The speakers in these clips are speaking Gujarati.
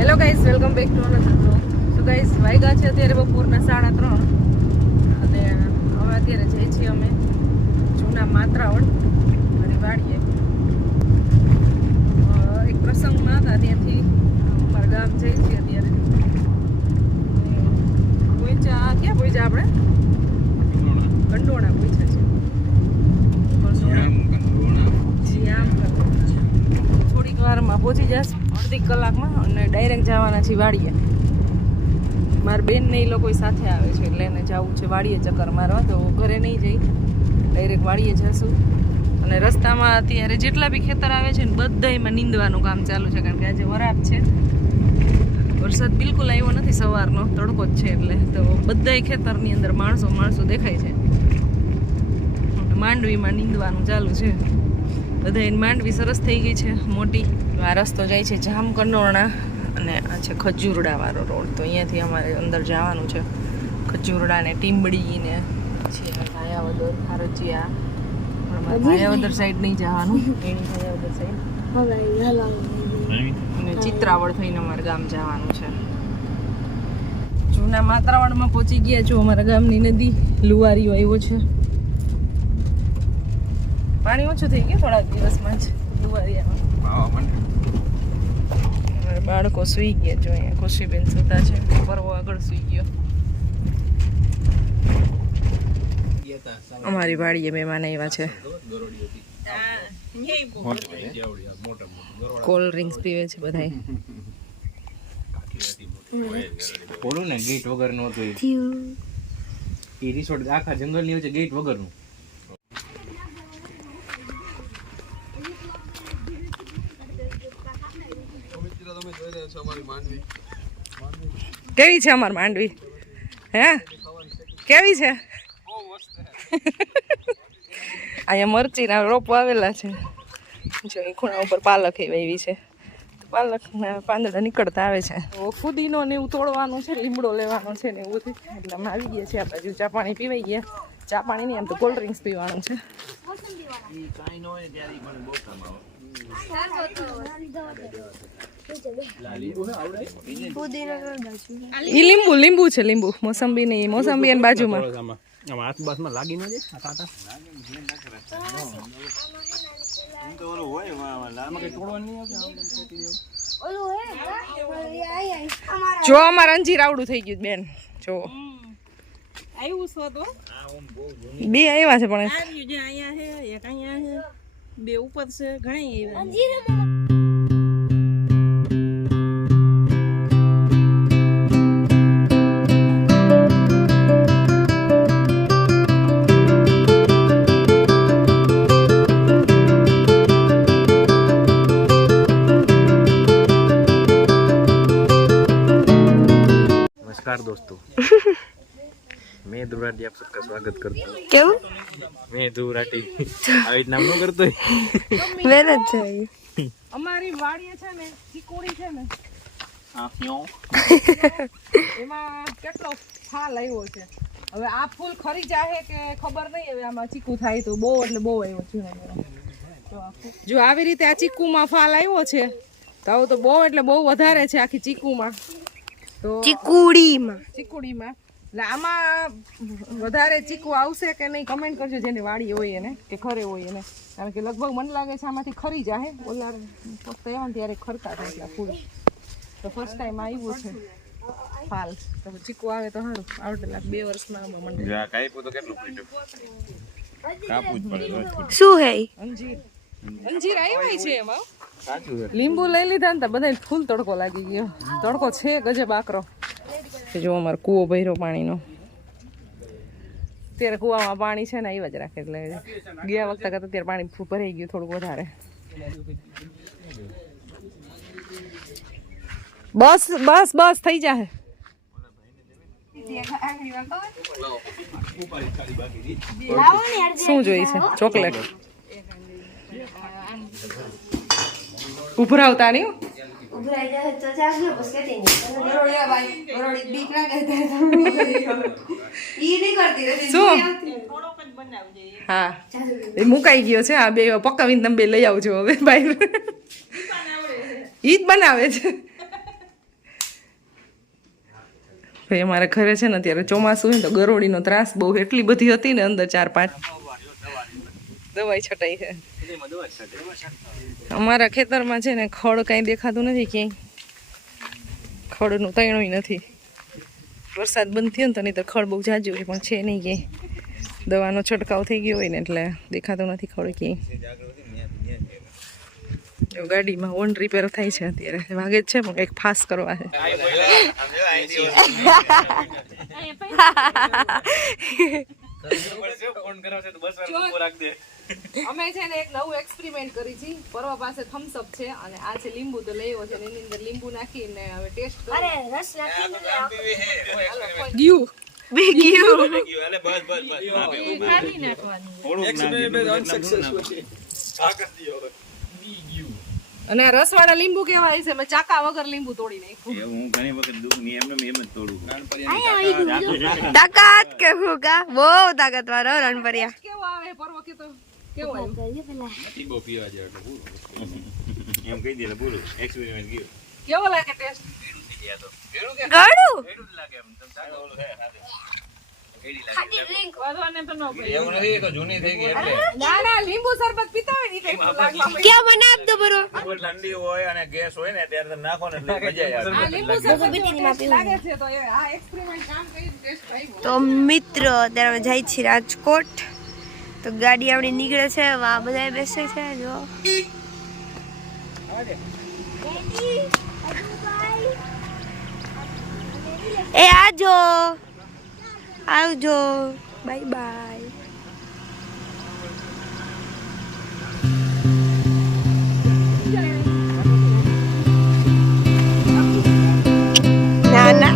Hello guys, welcome back to another blog. So guys, વાગ્યા છે અત્યારે બપોરના 3:30 અને હવે અત્યારે જઈએ છીએ અમે જૂના માત્રાવડ મારી વાડીએ. એક પ્રસંગમાં હતા ત્યાંથી અમારા ગામ જઈએ છીએ અત્યારે. પહોંચ્યા ક્યાં પહોંચ્યા આપણે? કંડોણા પહોંચ્યા છે. થોડીક વારમાં પહોંચી જશે, અડધી કલાકમાં, અને ડાયરેક્ટ જવાના છીએ વાડીએ. મારા બેન ને એ લોકો સાથે આવે છે એટલે એને જવું છે વાડીએ ચક્કર મારવા, તો ઘરે નહીં જઈ ડાયરેક્ટ વાડીએ જશું. અને રસ્તામાં અત્યારે જેટલા બી ખેતર આવે છે ને બધામાં નીંદવાનું કામ ચાલુ છે, કારણ કે આજે વરાપ છે. વરસાદ બિલકુલ આવ્યો નથી, સવારનો તડકો જ છે, એટલે તો બધાય ખેતરની અંદર માણસો દેખાય છે. માંડવીમાં નીંદવાનું ચાલુ છે. બધા માંડવી સરસ થઈ ગઈ છે મોટી. આ રસ્તો જાય છે જામકંડોરણા અને આ છે ખજૂરડા વાળો રોડ. તો અહીંયાથી અમારે અંદર જવાનું છે ખજૂરડા ને ટીંબડી ને પછી ભાયાવદર ખારજીયા. પણ ભાયાવદર સાઈડ નહીં જવાનું, એની ભાયાવદર સાઈડ અને ચિત્રાવડ થઈને અમારે ગામ જવાનું છે. જૂના માત્રાવડમાં પહોંચી ગયા છો. અમારા ગામની નદી લુવારીઓ આવ્યો છે. પાણી ઓછું થઈ ગયું થોડાક દિવસમાં જ લુવારિયામાં. બાળકો સૂઈ ગયા જો અહીંયા. ખુશીબેન સુતા છે, પરવો આગળ સૂઈ ગયો. અમારી વાડીએ મહેમાન આવ્યા છે. કોલ્ડ ડ્રિંક્સ પીવે છે બધા. બોલું ને ગેટ વગર નું હતું એ રિસોર્ટ આખા જંગલ ની વચ્ચે ગેટ વગર નું. કેવી છે અમારી માંડવી? હે કેવી છે? અહીંયા મરચીના રોપ આવેલા છે. જો એ ખૂણા ઉપર પાલક એવી છે. પાલકના પાંદડા નીકળતા આવે છે. ફુદીનો ને એવું તોડવાનું છે, લીમડો લેવાનો છે ને એવું બધું. એટલે અમે આવી ગયા છીએ. આ બાજુ ચા પાણી પીવાઈ ગયા. ચા પાણી નહીં, આમ તો કોલ્ડ ડ્રિંક્સ પીવાનું છે. ઈ લીંબુ છે, લીંબુ. મોસંબી નહીં, મોસંબી એની બાજુમાં. જો અમારે અંજીર આવડું થઈ ગયું બેન. જો બે આવ્યા છે પણ બે ઉપર છે ઘણા. नमस्कार दोस्तों, मैं ध्रुव राठी आप सबका स्वागत करता हूँ. क्यों? मैं ध्रुव राठी આવી નામ નો કરતો મેરે જ અમારી વાડીએ છે ને ચીકુડી છે ને, એમાં કેટલો ફાલ આવ્યો છે. હવે આ ફૂલ ખરી જાય કે ખબર નહીં. હવે આમાં ચીકુ થાય તો બહુ એટલે બહુ આવ્યો છે. જો આવી રીતે આ ચીકુમાં ફાલ આવ્યો છે તો આવું તો બહુ એટલે બહુ વધારે છે આખી ચીકુમાં. તો ચીકુડીમાં એટલે આમાં વધારે ચીકુ આવશે કે નહીં કમેન્ટ કરજો, જેની વાડી હોય એને કે ખરે હોય એને. કારણ કે લગભગ મને લાગે છે આમાંથી ખરી જાય. ઓલા ફક્ત એવા ત્યારે ખરતા થાય એટલા ફૂલ. તો ફર્સ્ટ ટાઈમ આવ્યું છે ફાલ. તો ચીકુ આવે તો સારું. આવડેલા 2 વર્ષમાં મંડે શું હે? અંજીર આવ્યા છે એમાં. લીંબુ લઈ લીધા ને બધા ફૂલ તડકો લાગી ગયો. તડકો છે ગજબ આકરો. જો અમારો કૂવો ભર્યો પાણીનો. અત્યારે કૂવામાં પાણી છે ને આવ્યા જ રાખે. એટલે ગયા વખતે કરતા અત્યારે પાણી ભરાઈ ગયું થોડુંક વધારે. બસ થઈ જાય. શું જોઈ છે? ચોકલેટ ઉભરાવતા નહીં. હા એ મુકાઈ ગયો છે. આ બે પકાવીને તમે બે લઈ આવજો હવે. ભાઈ ઈ જ બનાવે છે. ભાઈ અમારા ઘરે છે ને અત્યારે ચોમાસું હોય ને તો ગરોળીનો ત્રાસ બહુ એટલી બધી હતી ને અંદર 4-5 દવાઈ છટાઈ છે. અમારા ખેતરમાં છે ને ખડ કાંઈ દેખાતું નથી ક્યાંય, ખડનું તૈણું નથી. વરસાદ બંધ થયો ને તો નહીં તો ખડ બહુ જાજુ હોય પણ છે નહીં ક્યાંય, દવાનો છંટકાવ થઈ ગયો હોય ને એટલે દેખાતું નથી ખડ ક્યાંય. ગાડીમાં ઓન રિપેર થાય છે અત્યારે, વાગે જ છે પણ કંઈક ફાસ કરવા છે. અમે છે ને એક નવું એક્સપેરિમેન્ટ કરી છે. પરવા પાસે થમ્સ અપ છે અને આ છે લીંબુ, તો લેવો છે એની અંદર લીંબુ નાખીને હવે ટેસ્ટ કરો. અરે રસ નાખીને ગયું બી ગયું અલે બસ ખાલી નાખવાનું એક્સપેરિમેન્ટ અનસક્સેસફુલ છે. અને રસવાળા લીંબુ કેવાય છે, મેં ચાકા વગર લીંબુ તોડી નાખ્યું. હું ઘણી વખત દુઃખની એમ જ તોડું. તાકાત કે હોગા બહુ તાકાતવાળો રણપરિયા. કેવો આવે પરવો કે તો કેવો આવ્યો બહુ પીવા જેવો એમ કહી દે પૂરું એક્સપેરિમેન્ટ ગયો. કેવો લાગે ટેસ્ટ? ગળું લાગે એમ તમ ના ના લીંબુ શરબત પીતા હોય ને ક્યાં મને આપ દો બરો. ઠંડી હોય અને ગેસ હોય ને ત્યારે તમે નાખો ને એટલે મજા આવે. આ લીંબુ શરબત લાગે છે તો આ એક્સપેરિમેન્ટ કામ કરી ટેસ્ટ આવ્યો. તો મિત્રો અત્યારે અમે જાય છીએ રાજકોટ. તો ગાડી આપણી નીકળે છે, આ બધા બેસે છે જો. એ આજો આવજો, બાય બાય. ના ના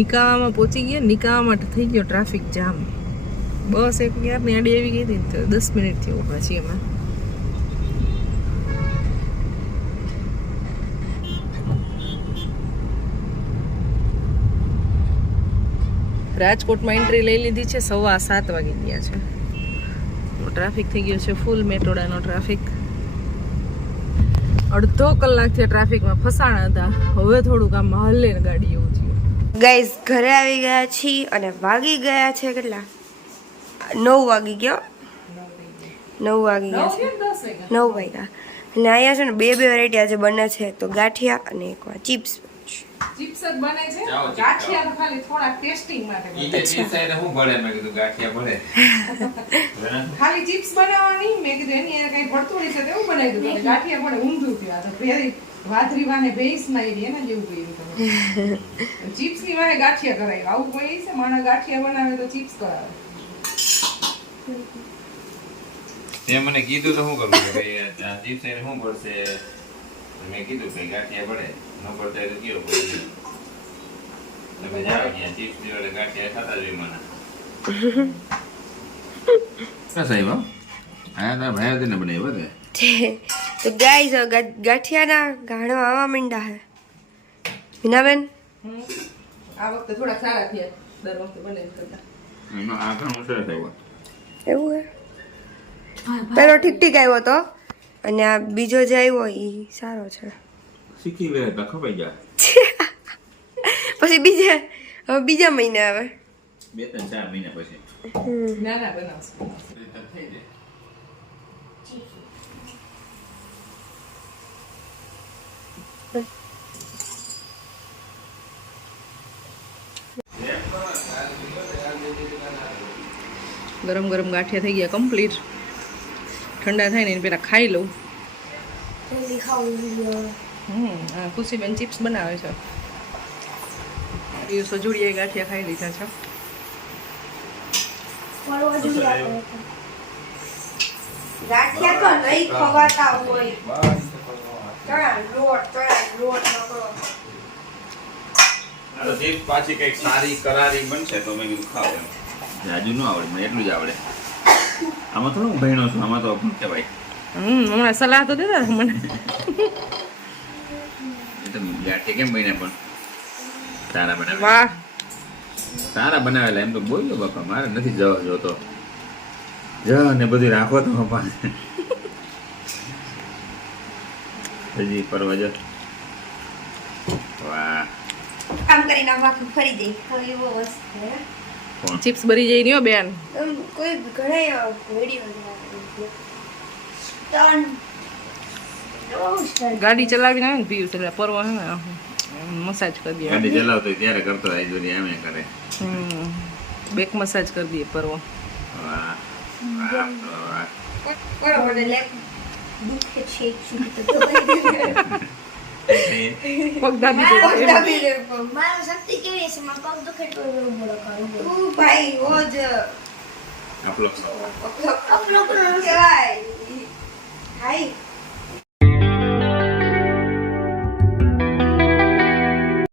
નિકાવામાં પહોંચી ગયા. નિકાવામાં થઈ ગયો ટ્રાફિક જામ. બસ એક ક્યારની આડી આવી ગઈ હતી તો 10 મિનિટથી ઊભા છીએ એમાં. રાજકોટમાં એન્ટ્રી લઈ લીધી છે, 7:15 વાગી ગયા છે. ટ્રાફિક થઈ ગયો છે ફૂલ, મેટ્રોડાનો ટ્રાફિક. અડધો કલાકથી ટ્રાફિકમાં ફસાણા હતા, હવે થોડુંક આમ હલે ગાડી એવું થયું. ગાઈઝ ઘરે આવી ગયા છીએ અને વાગી ગયા છે કેટલા? 9 વાગી ગયો. 9 વાગી ગયા છે, 9 વાગ્યા. અને અહીંયા છે ને બે વેરાયટી આજે બને છે, તો ગાંઠિયા અને એક ચિપ્સ. ચિપ્સ જ બને છે, ગાંઠિયા તો ખાલી થોડા ટેસ્ટિંગ માટે. હું ભળે મેં કીધું ગાંઠિયા ભળે ખાલી ચિપ્સ બનાવવાની મેં કીધું એની એને કઈ પડતું નહીં છે તેવું બનાવી દીધું. ગાંઠિયા પડે ઊંધું થયું. આ તો ફેરી વાધરી વાને ભેંસ નાઈ એના જેવું કર્યું તમે. ચિપ્સ ની વાહે ગાંઠિયા કરાય આવું કોઈ છે? માણસ ગાંઠિયા બનાવે તો ચિપ્સ કરાવે. તે મને કીધું તો શું કરું કે ભાઈ ચિપ્સ એને શું પડશે? મેં કીધું કે ગાંઠિયા પડે, ન પડતા તો કયો પડે. તમે જાઓ ત્યાં ચિપ્સ ની વડે ગાંઠિયા ખાતા જ મને. સાહેબ હા તો ભાઈ ને બનાવ્યો ને. તો ગાઈઝ ગાંઠિયાના ગાણો આવા માંડા હે. મીનાબેન આ વખતે થોડા સારા થયા દર વખતે બનાવી કરતા. એનો આ ઘણો સરસ આવ્યો. એવું હે? પેલો ઠીક ઠીક આવ્યો તો, અને આ બીજો જે આવ્યો એ સારો છે. શીખી લે તો ખવાઈ જાય. પછી બીજા મહિને આવે 2-4 મહિના પછી. ના ના બનાવશે. ગરમ ગરમ ગાંઠિયા થઈ ગયા કમ્પ્લીટ. ઠંડા થાય ને એને પેલા ખાઈ લઉં. હા ખુશીબેન ચિપ્સ બનાવે છે. એ સજુડિયા ગાંઠિયા ખાઈ લીધા છે. ગાંઠિયા તો નહીં ખવાતા હોય. નાખો. આ તો ચિપ્સ પાછી કંઈક સારી કરારી બનશે તો મેં કીધું ખાવ એમ જાજુ ન આવડે મને એટલું જ આવડે આમાં થોડું હું ભણ્યો છું આમાં તો શું કહેવાય હમણાં સલાહ તો દેતા મને. એ તો ગાંઠી કેમ બને પણ તારા બનાવે વાહ તારા બનાવેલા એમ તો બોલ્યો બાપા મારે નથી જવા જોતો ને બધું રાખો તો બાપા હજી પરવા જ વાહ કામ કરી નાખવા ફરી દઈ એવો વસ્તુ હે. કોણ ચિપ્સ ભરી જઈ રહ્યો બેન. કોઈ ઘણા વિડીયો ગાડી ચલાવીને આવે ને પીયું એટલે પરવા હે ને મસાજ કરી દે. ગાડી ચલાવતો હોય ત્યારે કરતો હોય જોડી એમ કરે બેક મસાજ કરી દઈએ પરવો. વાહ વાહ વાહ બરાબર લે દુખે છે પગ દાબી દે. મારો શક્તિ કેવી છે મારો પગ દુખે તો એવું બોલો કરું ભાઈ ઓજ આપલો અપલો કરો કહેવાય હાય